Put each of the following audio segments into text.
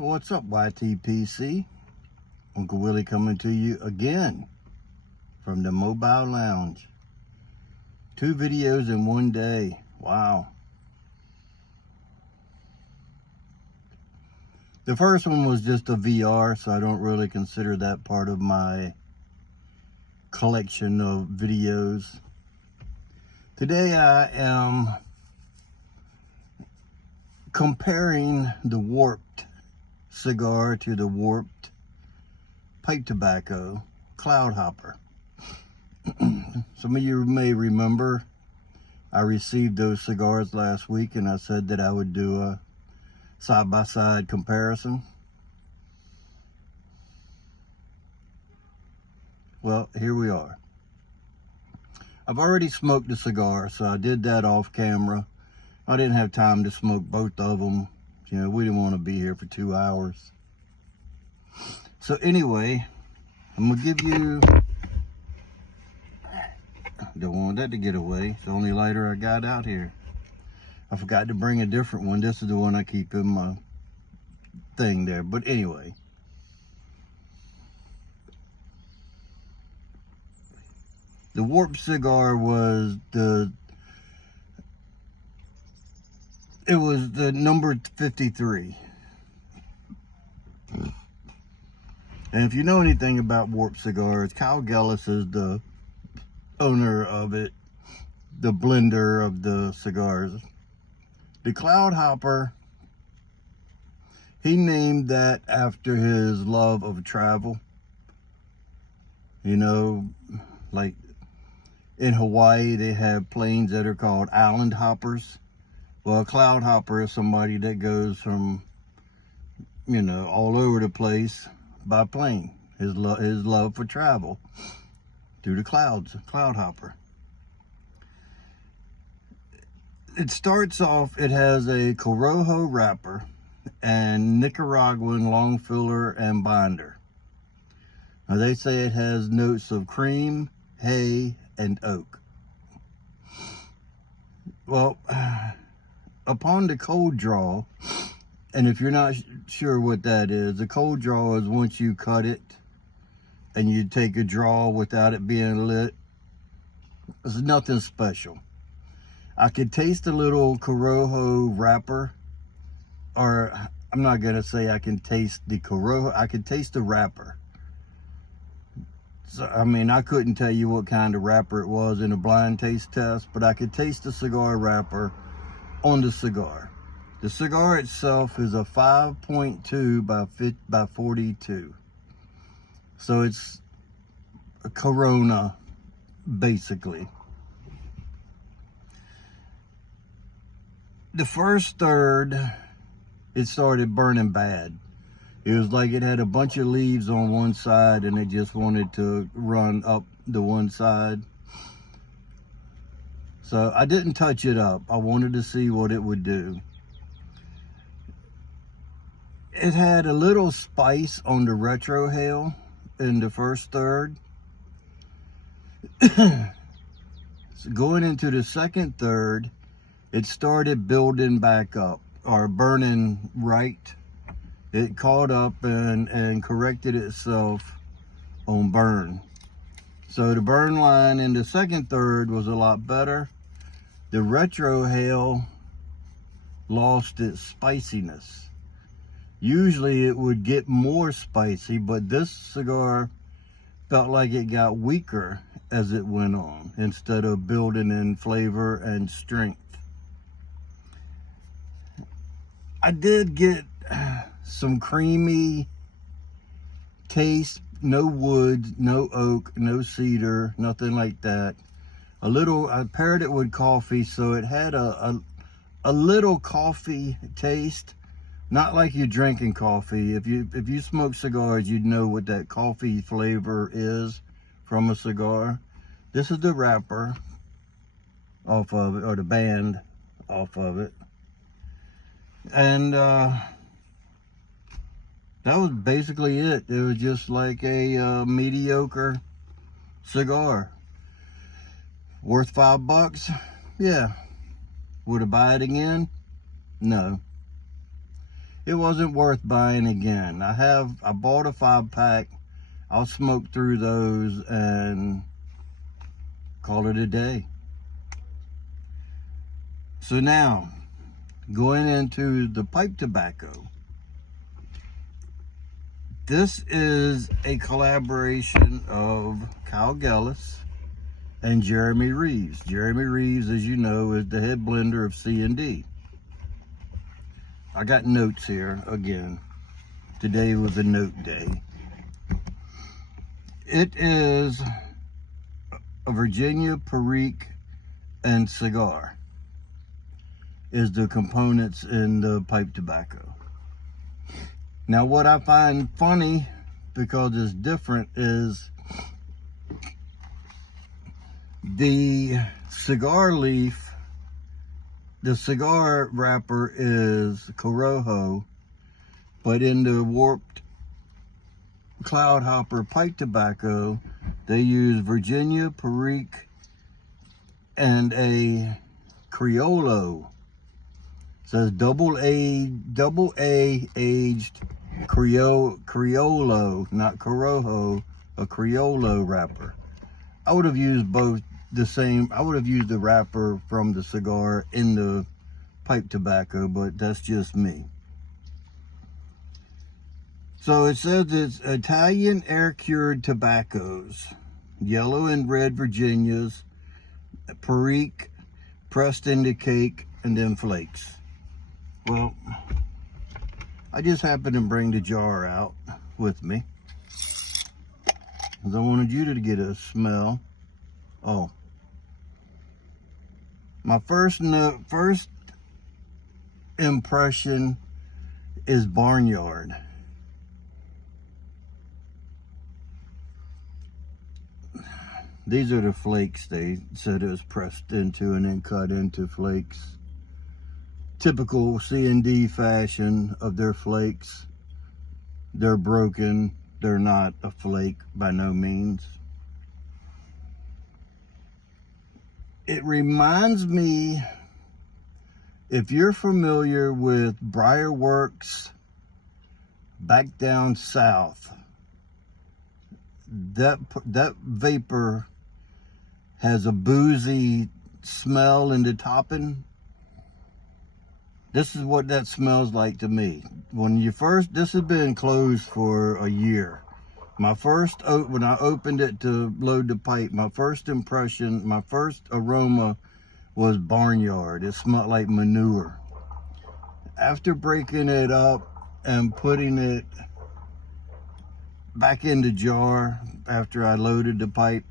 What's up, YTPC? Uncle Willie coming to you again from the mobile lounge. 2 videos in one day. Wow. The first one was just a VR, so I don't really consider that part of my collection of videos. Today I am comparing the warped cigar to the warped pipe tobacco cloud hopper. Some of you may remember I received those cigars last week, and I said that I would do a side-by-side comparison. Well, here we are. I've already smoked the cigar, so I did that off camera. I didn't have time to smoke both of them. You know, we didn't want to be here for 2 hours. So anyway, I'm going to give you... Don't want that to get away. It's the only lighter I got out here. I forgot to bring a different one. This is the one I keep in my thing there. But anyway. The warped cigar was the number 53. And if you know anything about warped cigars, Kyle Gillis is the owner of it, the blender of the cigars. The Cloud Hopper, he named that after his love of travel. You know, like in Hawaii, they have planes that are called island hoppers. Well, a cloud hopper is somebody that goes from, you know, all over the place by plane. His love for travel through the clouds, cloud hopper. It starts off, it has a Corojo wrapper and Nicaraguan long filler and binder. Now they say it has notes of cream, hay, and oak. Well, upon the cold draw, and if you're not sure what that is, the cold draw is once you cut it and you take a draw without it being lit. It's nothing special. I could taste a little Corojo wrapper, or I'm not gonna say I can taste the Corojo, I could taste the wrapper. So, I mean, I couldn't tell you what kind of wrapper it was in a blind taste test, but I could taste the cigar wrapper on the cigar. The cigar itself is a 5.2 by 42. So it's a Corona, basically. The first third, it started burning bad. It was like it had a bunch of leaves on one side and it just wanted to run up the one side. So I didn't touch it up. I wanted to see what it would do. It had a little spice on the retrohale in the first third. So going into the second third, it started building back up, or burning right. It caught up and corrected itself on burn. So the burn line in the second third was a lot better. The retrohale lost its spiciness. Usually it would get more spicy, but this cigar felt like it got weaker as it went on, instead of building in flavor and strength. I did get some creamy taste, no wood, no oak, no cedar, nothing like that. I paired it with coffee, so it had a little coffee taste. Not like you're drinking coffee. If you smoke cigars, you'd know what that coffee flavor is from a cigar. This is the wrapper off of it, or the band off of it. And that was basically it. It was just like a mediocre cigar. Worth $5? Yeah. Would I buy it again? No. it wasn't worth buying again. I bought a 5-pack. I'll smoke through those and call it a day. So now, going into the pipe tobacco. This is a collaboration of Kyle Gellis and Jeremy Reeves. Jeremy Reeves, as you know, is the head blender of C&D. I got notes here again. Today was a note day. It is a Virginia, Perique, and Cigar is the components in the pipe tobacco. Now, what I find funny, because it's different, is the cigar leaf, the cigar wrapper is Corojo, but in the warped cloud hopper pipe tobacco, they use Virginia, Perique, and a Criollo. It says double A aged Criollo, not Corojo, a Criollo wrapper. I would have used both the same. I would have used the wrapper from the cigar in the pipe tobacco, but that's just me. So it says it's Italian air-cured tobaccos, yellow and red Virginias, Perique, pressed into cake, and then flakes. Well, I just happened to bring the jar out with me, because I wanted you to get a smell. Oh, my first impression is barnyard. These are the flakes they said it was pressed into and then cut into flakes. Typical C&D fashion of their flakes. They're broken. They're not a flake by no means. It reminds me, if you're familiar with Briarworks back down south, that vapor has a boozy smell in the topping. This is what that smells like to me. This has been closed for a year. When I opened it to load the pipe, my first impression, my first aroma was barnyard. It smelled like manure. After breaking it up and putting it back in the jar after I loaded the pipe,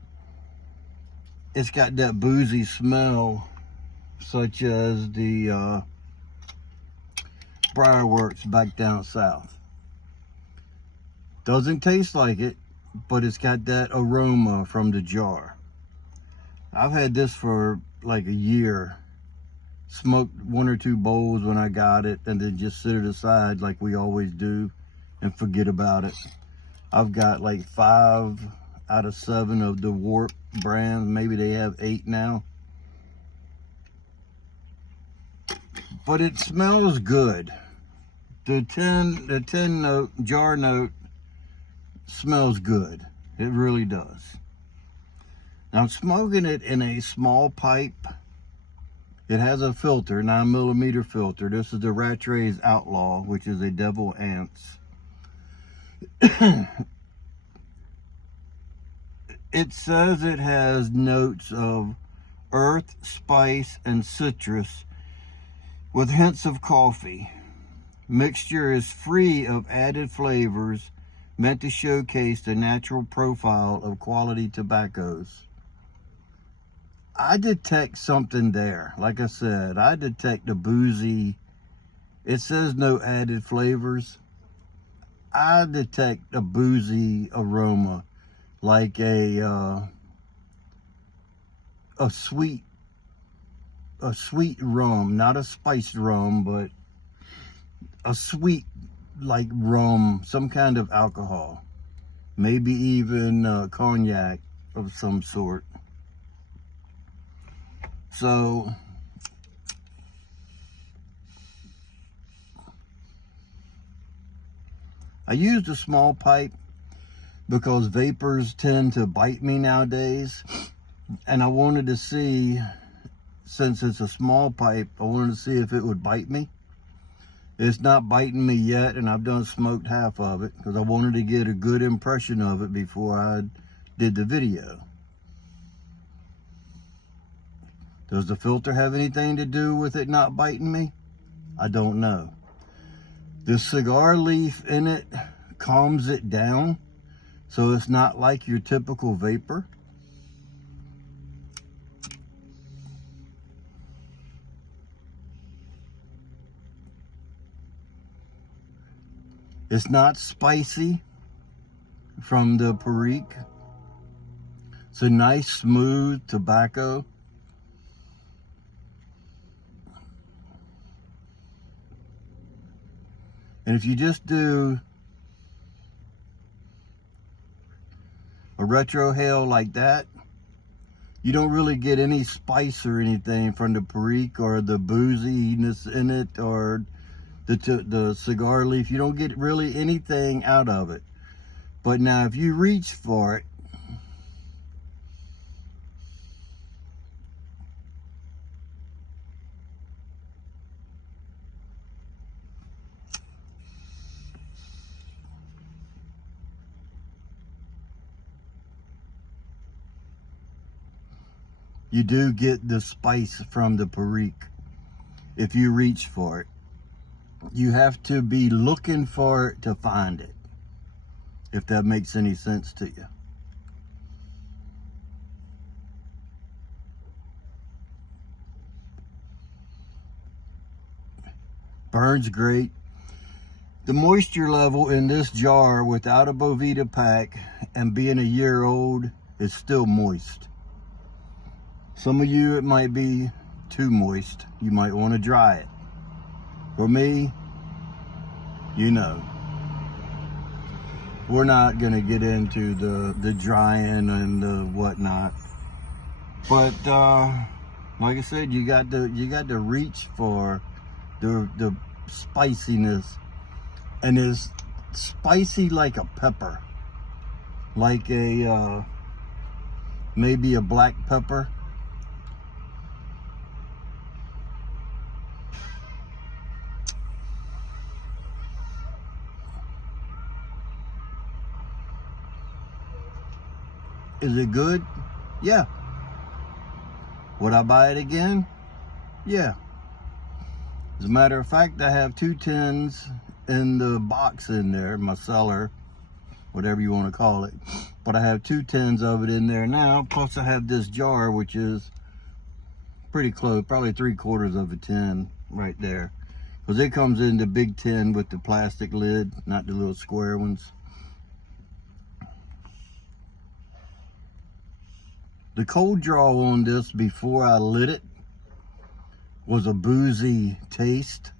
it's got that boozy smell, such as the Briarworks back down south. Doesn't taste like it, but it's got that aroma from the jar. I've had this for like a year. Smoked 1 or 2 bowls when I got it, and then just sit it aside like we always do and forget about it. I've got like 5 out of 7 of the Warp brand. Maybe they have 8 now. But it smells good. The tin note, jar note smells good. It really does. Now I'm smoking it in a small pipe. It has a filter, 9mm filter. This is the Rattray's Outlaw, which is a Devil Ants. It says it has notes of earth, spice, and citrus with hints of coffee. Mixture is free of added flavors, meant to showcase the natural profile of quality tobaccos. I detect something there. Like I said, I detect a boozy. It says no added flavors. I detect a boozy aroma, like a sweet rum, not a spiced rum, but a sweet like rum, some kind of alcohol, maybe even cognac of some sort. So I used a small pipe because vapors tend to bite me nowadays. And I wanted to see, since it's a small pipe, I wanted to see if it would bite me. It's not biting me yet, and I've done smoked half of it because I wanted to get a good impression of it before I did the video. Does the filter have anything to do with it not biting me? I don't know. The cigar leaf in it calms it down, so it's not like your typical vapor. It's not spicy from the Perique. It's a nice, smooth tobacco. And if you just do a retrohale like that, you don't really get any spice or anything from the Perique or the booziness in it or the cigar leaf. You don't get really anything out of it. But now if you reach for it, you do get the spice from the Perique if you reach for it. You have to be looking for it to find it, if that makes any sense to you. Burns great. The moisture level in this jar without a Boveda pack and being a year old is still moist. Some of you, it might be too moist. You might want to dry it. For me, you know, we're not going to get into the drying and the whatnot. But like I said, you got to reach for the spiciness, and it's spicy like a pepper, like a maybe a black pepper. Is it good? Yeah. Would I buy it again? Yeah. As a matter of fact, I have 2 tins in the box in there, my cellar, whatever you want to call it. But I have 2 tins of it in there now. Plus I have this jar, which is pretty close, probably 3/4 of a tin right there. Because it comes in the big tin with the plastic lid, not the little square ones. The cold draw on this before I lit it was a boozy taste.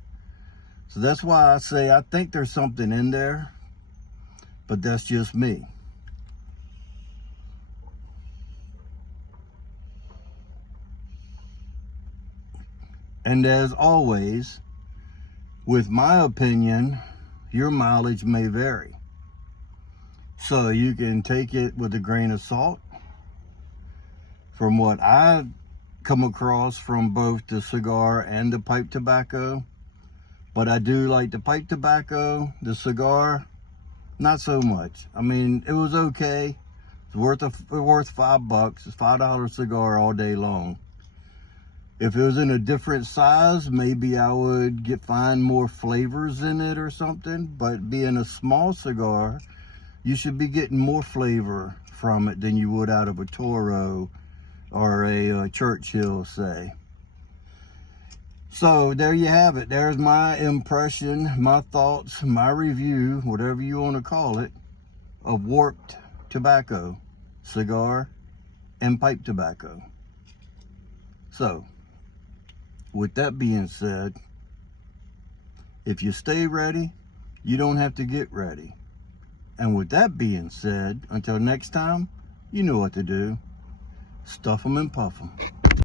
So that's why I say I think there's something in there, but that's just me. And as always, with my opinion, your mileage may vary. So you can take it with a grain of salt. From what I've come across from both the cigar and the pipe tobacco, but I do like the pipe tobacco. The cigar, not so much. I mean, it was okay. It's worth $5. It's $5 cigar all day long. If it was in a different size, maybe I would find more flavors in it or something. But being a small cigar, you should be getting more flavor from it than you would out of a Toro or a Churchill, say. So there you have it. There's my impression, my thoughts, my review, whatever you want to call it, of warped tobacco, cigar, and pipe tobacco. So, with that being said, if you stay ready, you don't have to get ready. And with that being said, until next time, you know what to do. Stuff them and puff them.